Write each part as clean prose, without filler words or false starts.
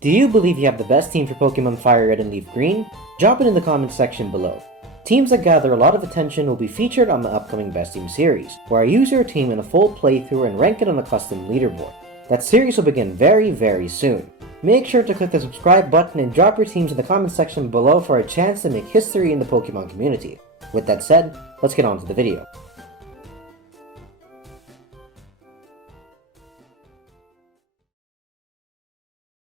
Do you believe you have the best team for Pokemon FireRed and LeafGreen? Drop it in the comments section below. Teams that gather a lot of attention will be featured on the upcoming Best Team series, where I use your team in a full playthrough and rank it on a custom leaderboard. That series will begin very soon. Make sure to click the subscribe button and drop your teams in the comments section below for a chance to make history in the Pokemon community. With that said, let's get on to the video.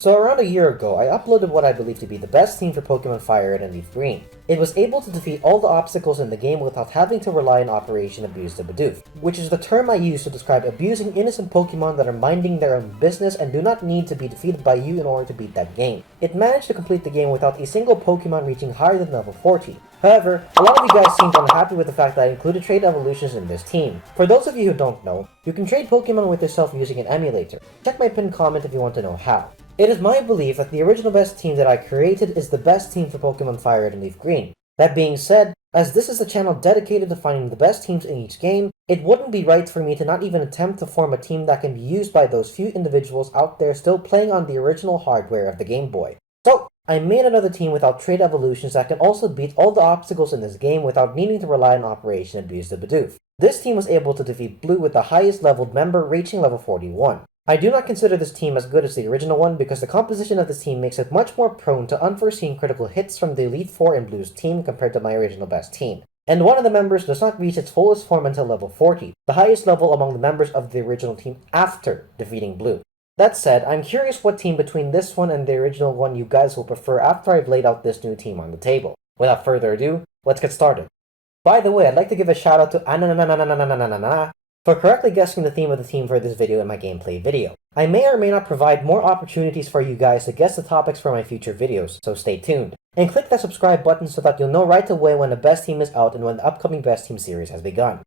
So around a year ago, I uploaded what I believe to be the best team for Pokemon FireRed and LeafGreen. It was able to defeat all the obstacles in the game without having to rely on Operation Abuse the Bidoof, which is the term I use to describe abusing innocent Pokemon that are minding their own business and do not need to be defeated by you in order to beat that game. It managed to complete the game without a single Pokemon reaching higher than level 40. However, a lot of you guys seemed unhappy with the fact that I included trade evolutions in this team. For those of you who don't know, you can trade Pokemon with yourself using an emulator. Check my pinned comment if you want to know how. It is my belief that the original best team that I created is the best team for Pokemon FireRed and LeafGreen. That being said, as this is a channel dedicated to finding the best teams in each game, it wouldn't be right for me to not even attempt to form a team that can be used by those few individuals out there still playing on the original hardware of the Game Boy. So, I made another team without trade evolutions that can also beat all the obstacles in this game without needing to rely on Operation Abuse the Bidoof. This team was able to defeat Blue with the highest leveled member reaching level 41. I do not consider this team as good as the original one because the composition of this team makes it much more prone to unforeseen critical hits from the Elite Four and Blue's team compared to my original best team. And one of the members does not reach its fullest form until level 40, the highest level among the members of the original team after defeating Blue. That said, I'm curious what team between this one and the original one you guys will prefer after I've laid out this new team on the table. Without further ado, let's get started. By the way, I'd like to give a shout out to Ananananananananana for correctly guessing the theme of the team for this video in my gameplay video. I may or may not provide more opportunities for you guys to guess the topics for my future videos, so stay tuned. And click that subscribe button so that you'll know right away when the best team is out and when the upcoming best team series has begun.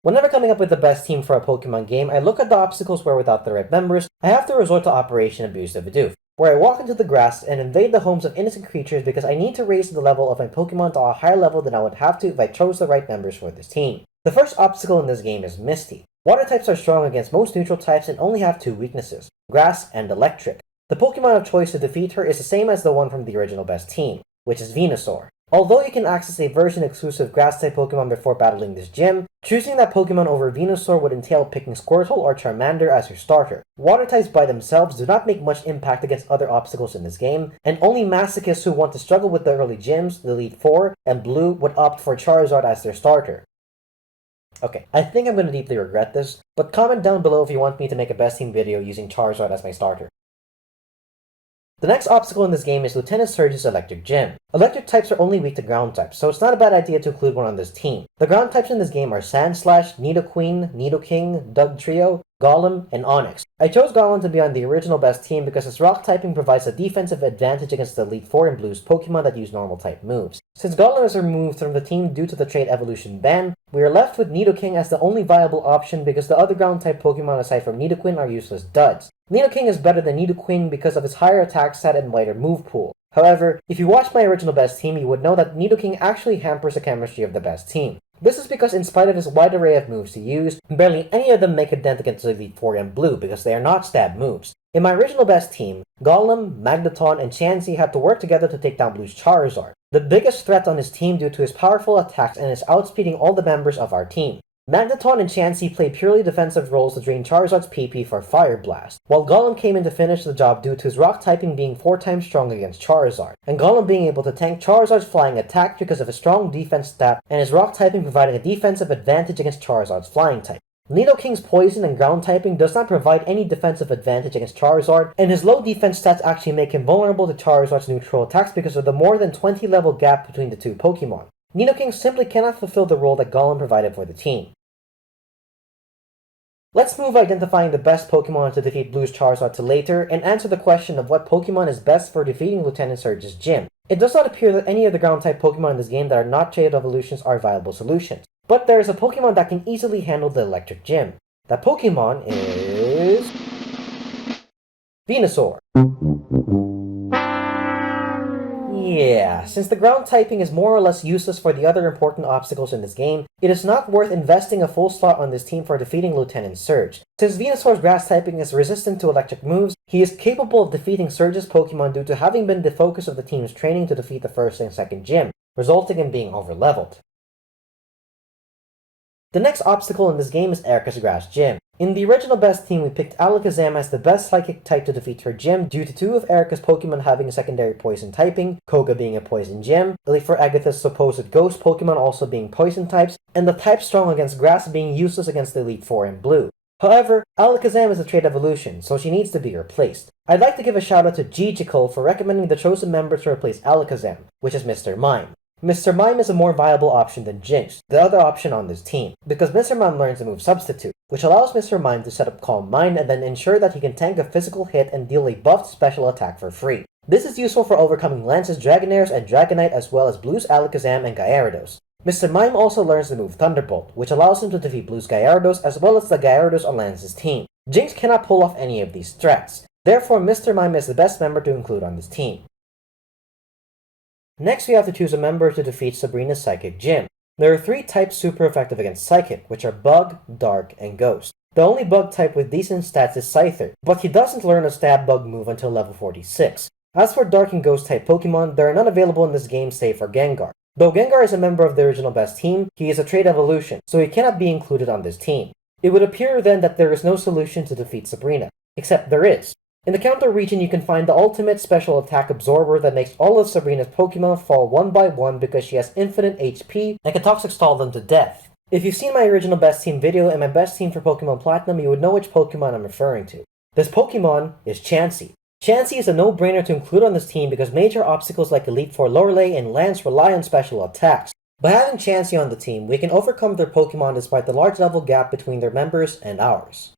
Whenever coming up with the best team for a Pokemon game, I look at the obstacles where without the right members, I have to resort to Operation Abuse the Bidoof, where I walk into the grass and invade the homes of innocent creatures because I need to raise the level of my Pokemon to a higher level than I would have to if I chose the right members for this team. The first obstacle in this game is Misty. Water types are strong against most neutral types and only have two weaknesses, Grass and Electric. The Pokemon of choice to defeat her is the same as the one from the original best team, which is Venusaur. Although you can access a version-exclusive Grass-type Pokemon before battling this gym, choosing that Pokemon over Venusaur would entail picking Squirtle or Charmander as your starter. Water types by themselves do not make much impact against other obstacles in this game, and only masochists who want to struggle with the early gyms, the Elite Four, and Blue would opt for Charizard as their starter. Okay, I think I'm going to deeply regret this, but comment down below if you want me to make a best team video using Charizard as my starter. The next obstacle in this game is Lieutenant Surge's Electric Gym. Electric types are only weak to ground types, so it's not a bad idea to include one on this team. The ground types in this game are Sandslash, Nidoqueen, Nidoking, Dugtrio, Golem, and Onix. I chose Golem to be on the original best team because its rock typing provides a defensive advantage against the Elite Four and Blue's Pokemon that use normal type moves. Since Golem is removed from the team due to the trade evolution ban, we are left with Nidoking as the only viable option because the other ground type Pokemon aside from Nidoqueen are useless duds. Nidoking is better than Nidoqueen because of its higher attack stat and wider move pool. However, if you watched my original best team, you would know that Nidoking actually hampers the chemistry of the best team. This is because in spite of his wide array of moves to use, barely any of them make a dent against the Elite Four and Blue because they are not stab moves. In my original best team, Golem, Magneton, and Chansey had to work together to take down Blue's Charizard, the biggest threat on his team due to his powerful attacks and his outspeeding all the members of our team. Magneton and Chansey play purely defensive roles to drain Charizard's PP for Fire Blast, while Golem came in to finish the job due to his rock typing being 4 times strong against Charizard, and Golem being able to tank Charizard's flying attack because of his strong defense stat and his rock typing providing a defensive advantage against Charizard's flying type. Nidoking's poison and ground typing does not provide any defensive advantage against Charizard, and his low defense stats actually make him vulnerable to Charizard's neutral attacks because of the more than 20 level gap between the two Pokemon. Nidoking simply cannot fulfill the role that Golem provided for the team. Let's move identifying the best Pokemon to defeat Blue's Charizard to later, and answer the question of what Pokemon is best for defeating Lieutenant Surge's gym. It does not appear that any of the ground-type Pokemon in this game that are not trade evolutions are viable solutions, but there is a Pokemon that can easily handle the electric gym. That Pokemon is Venusaur. Yeah, since the ground typing is more or less useless for the other important obstacles in this game, it is not worth investing a full slot on this team for defeating Lieutenant Surge. Since Venusaur's grass typing is resistant to electric moves, He is capable of defeating Surge's Pokemon due to having been the focus of the team's training to defeat the first and second gym, resulting in being overleveled. The next obstacle in this game is Erica's Grass Gym. In the original best team, we picked Alakazam as the best psychic type to defeat her gym due to two of Erica's Pokemon having a secondary poison typing, Koga being a poison gym, for Agatha's supposed ghost Pokemon also being poison types, and the type strong against grass being useless against the Elite Four in blue. However, Alakazam is a trait evolution, so she needs to be replaced. I'd like to give a shout out to Gigical for recommending the chosen member to replace Alakazam, which is Mr. Mime. Mr. Mime is a more viable option than Jinx, the other option on this team, because Mr. Mime learns the move Substitute, which allows Mr. Mime to set up Calm Mind and then ensure that he can tank a physical hit and deal a buffed special attack for free. This is useful for overcoming Lance's Dragonairs and Dragonite as well as Blue's Alakazam and Gyarados. Mr. Mime also learns the move Thunderbolt, which allows him to defeat Blue's Gyarados as well as the Gyarados on Lance's team. Jinx cannot pull off any of these threats, therefore Mr. Mime is the best member to include on this team. Next, we have to choose a member to defeat Sabrina's Psychic Gym. There are three types super effective against Psychic, which are Bug, Dark, and Ghost. The only Bug type with decent stats is Scyther, but he doesn't learn a Stab Bug move until level 46. As for Dark and Ghost type Pokemon, there are none available in this game save for Gengar. Though Gengar is a member of the original best team, he is a trait evolution, so he cannot be included on this team. It would appear then that there is no solution to defeat Sabrina, except there is. In the Kanto region, you can find the ultimate special attack Absorber that makes all of Sabrina's Pokemon fall one by one because she has infinite HP and can Toxic Stall them to death. If you've seen my original best team video and my best team for Pokemon Platinum, you would know which Pokemon I'm referring to. This Pokemon is Chansey. Chansey is a no-brainer to include on this team because major obstacles like Elite Four Lorelei and Lance rely on special attacks. By having Chansey on the team, we can overcome their Pokemon despite the large level gap between their members and ours.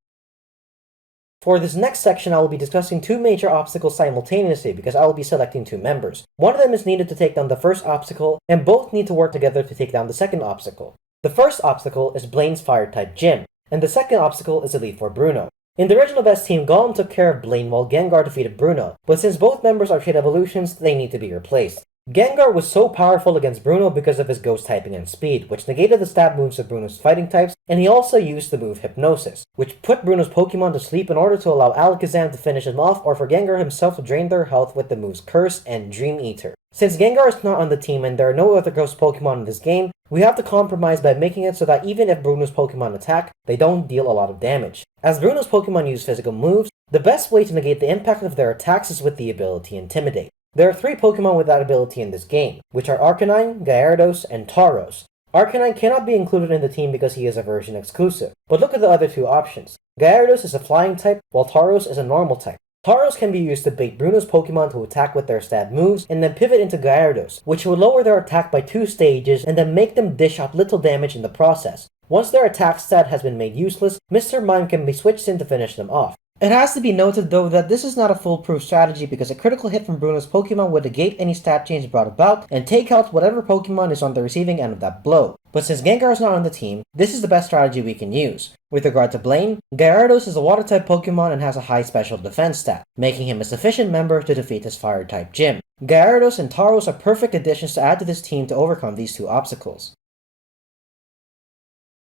For this next section, I will be discussing two major obstacles simultaneously because I will be selecting two members. One of them is needed to take down the first obstacle, and both need to work together to take down the second obstacle. The first obstacle is Blaine's Fire-type Gym, and the second obstacle is Elite Four Bruno. In the original best team, Golem took care of Blaine while Gengar defeated Bruno, but since both members are trait evolutions, they need to be replaced. Gengar was so powerful against Bruno because of his ghost typing and speed, which negated the stab moves of Bruno's fighting types, and he also used the move Hypnosis, which put Bruno's Pokemon to sleep in order to allow Alakazam to finish him off or for Gengar himself to drain their health with the moves Curse and Dream Eater. Since Gengar is not on the team and there are no other ghost Pokemon in this game, we have to compromise by making it so that even if Bruno's Pokemon attack, they don't deal a lot of damage. As Bruno's Pokemon use physical moves, the best way to negate the impact of their attacks is with the ability Intimidate. There are three Pokemon with that ability in this game, which are Arcanine, Gyarados, and Tauros. Arcanine cannot be included in the team because he is a version exclusive, but look at the other two options. Gyarados is a flying type, while Tauros is a normal type. Tauros can be used to bait Bruno's Pokemon to attack with their stab moves, and then pivot into Gyarados, which will lower their attack by 2 stages and then make them dish out little damage in the process. Once their attack stat has been made useless, Mr. Mime can be switched in to finish them off. It has to be noted though that this is not a foolproof strategy because a critical hit from Bruno's Pokemon would negate any stat change brought about and take out whatever Pokemon is on the receiving end of that blow. But since Gengar is not on the team, this is the best strategy we can use. With regard to Blaine, Gyarados is a Water-type Pokemon and has a high special defense stat, making him a sufficient member to defeat his Fire-type gym. Gyarados and Tauros are perfect additions to add to this team to overcome these two obstacles.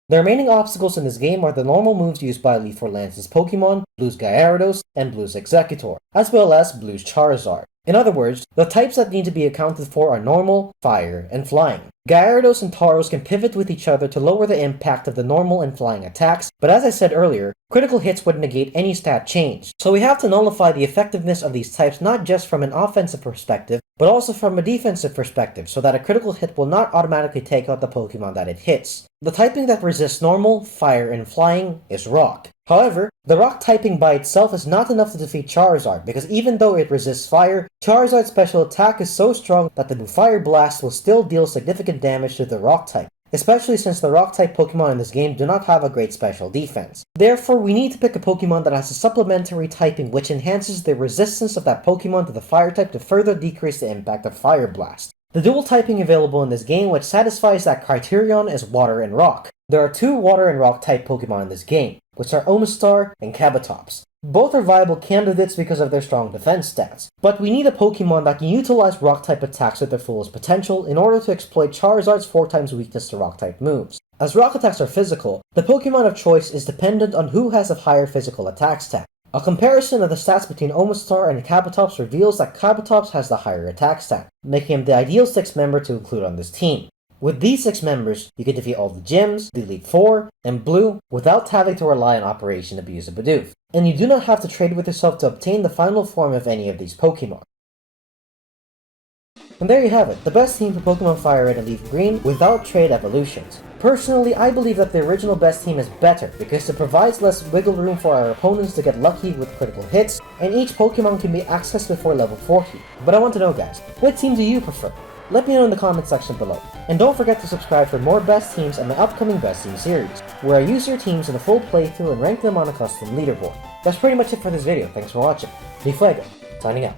The remaining obstacles in this game are the normal moves used by Elite Four Lance's Pokemon, Blue's Gyarados, and Blue's Exeggutor, as well as Blue's Charizard. In other words, the types that need to be accounted for are Normal, Fire, and Flying. Gyarados and Tauros can pivot with each other to lower the impact of the normal and flying attacks, but as I said earlier, critical hits would negate any stat change. So we have to nullify the effectiveness of these types not just from an offensive perspective, but also from a defensive perspective, so that a critical hit will not automatically take out the Pokemon that it hits. The typing that resists Normal, Fire, and Flying is Rock. However, the Rock typing by itself is not enough to defeat Charizard, because even though it resists Fire, Charizard's special attack is so strong that the new Fire Blast will still deal significant damage to the Rock type, especially since the Rock-type Pokemon in this game do not have a great special defense. Therefore, we need to pick a Pokemon that has a supplementary typing which enhances the resistance of that Pokemon to the Fire type to further decrease the impact of Fire Blast. The dual typing available in this game which satisfies that criterion is Water and Rock. There are 2 Water and Rock type Pokemon in this game, which are Omastar and Kabutops. Both are viable candidates because of their strong defense stats, but we need a Pokemon that can utilize Rock-type attacks at their fullest potential in order to exploit Charizard's 4x weakness to Rock-type moves. As Rock attacks are physical, the Pokemon of choice is dependent on who has a higher physical attack stat. A comparison of the stats between Omastar and Kabutops reveals that Kabutops has the higher attack stat, making him the ideal 6th member to include on this team. With these 6 members, you can defeat all the gyms, the Elite Four, and Blue without having to rely on Operation Abuse of Bidoof, and you do not have to trade with yourself to obtain the final form of any of these Pokemon. And there you have it, the best team for Pokemon FireRed and LeafGreen without trade evolutions. Personally, I believe that the original best team is better because it provides less wiggle room for our opponents to get lucky with critical hits, and each Pokemon can be accessed before level 40. But I want to know guys, what team do you prefer? Let me know in the comment section below. And don't forget to subscribe for more best teams and my upcoming best team series, where I use your teams in a full playthrough and rank them on a custom leaderboard. That's pretty much it for this video, thanks for watching. DFuego, signing out.